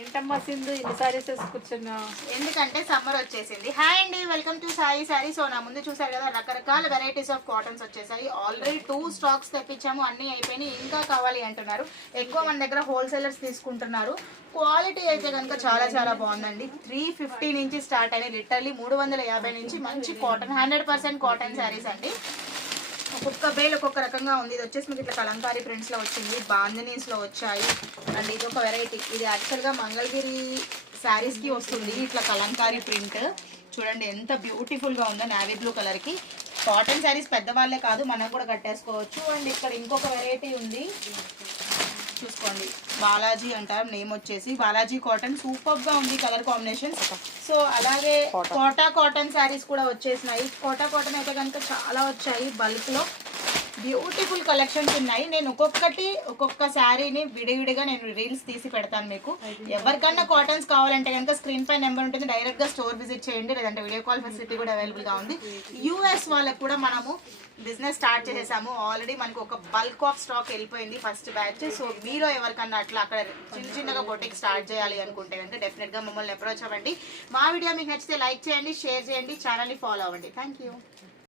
ఏంటమ్మా సింధు ఇన్ని సారీస్ కూర్చున్నా? ఎందుకంటే సమ్మర్ వచ్చేసింది. హాయ్ అండి, welcome to Sai sorry. So నా ముందు చూసారు కదా రకరకాల వెరైటీస్ ఆఫ్ కాటన్స్ వచ్చేసాయి. ఆల్రెడీ 2 స్టాక్స్ తెప్పించాము, అన్ని అయిపోయినాయి, ఇంకా కావాలి అంటున్నారు. ఎక్కువ మన దగ్గర హోల్సేలర్స్ తీసుకుంటున్నారు. క్వాలిటీ అయితే కనుక చాలా చాలా బాగుందండి. 350 నుంచి స్టార్ట్ అయినాయి, లిటరలీ 350 నుంచి మంచి కాటన్ 100% కాటన్ శారీస్ అండి. ఒక్కొక్క బేల్ ఒక్కొక్క రకంగా ఉంది. ఇది వచ్చేసి మీకు ఇట్లా కలంకారీ ప్రింట్స్ లో వచ్చింది, బాందినీస్ లో వచ్చాయి అండ్ ఇది ఒక వెరైటీ. ఇది యాక్చువల్గా మంగళగిరి శారీస్ కి వస్తుంది ఇట్లా కలంకారీ ప్రింట్. చూడండి ఎంత బ్యూటిఫుల్ గా ఉందో, నావీ బ్లూ కలర్ కి. కాటన్ శారీస్ పెద్దవాళ్ళే కాదు మనం కూడా కట్టేసుకోవచ్చు. అండ్ ఇక్కడ ఇంకొక వెరైటీ ఉంది చూసుకోండి, బాలాజీ అంటారు నేమ్ వచ్చేసి. బాలాజీ కాటన్ సూపర్ గా ఉంది కలర్ కాంబినేషన్. సో అలాగే కోటా కాటన్ శారీస్ కూడా వచ్చేసినాయి. కోటా కాటన్ అయితే కనుక చాలా వచ్చాయి బల్క్ లో, బ్యూటిఫుల్ కలెక్షన్స్ ఉన్నాయి. నేను ఒక్కొక్క శారీని విడివిడిగా నేను రీల్స్ తీసి పెడతాను మీకు. ఎవరికన్నా కాటన్స్ కావాలంటే కనుక స్క్రీన్ పై నెంబర్ ఉంటుంది, డైరెక్ట్ గా స్టోర్ విజిట్ చేయండి, లేదంటే వీడియో కాల్ ఫెసిలిటీ కూడా అవైలబుల్ గా ఉంది. యూఎస్ వాళ్ళకి కూడా మనము బిజినెస్ స్టార్ట్ చేసేసాము ఆల్రెడీ. మనకు ఒక బల్క్ ఆఫ్ స్టాక్ వెళ్ళిపోయింది ఫస్ట్ బ్యాచ్. సో మీలో ఎవరికన్నా అట్లా అక్కడ చిన్నగా బొటిక్ స్టార్ట్ చేయాలి అనుకుంటే కనుక డెఫినెట్ గా మమ్మల్ని అప్రోచ్ అవ్వండి. మా వీడియో మీకు నచ్చితే లైక్ చేయండి, షేర్ చేయండి, ఛానల్ ని ఫాలో అవ్వండి. Thank you.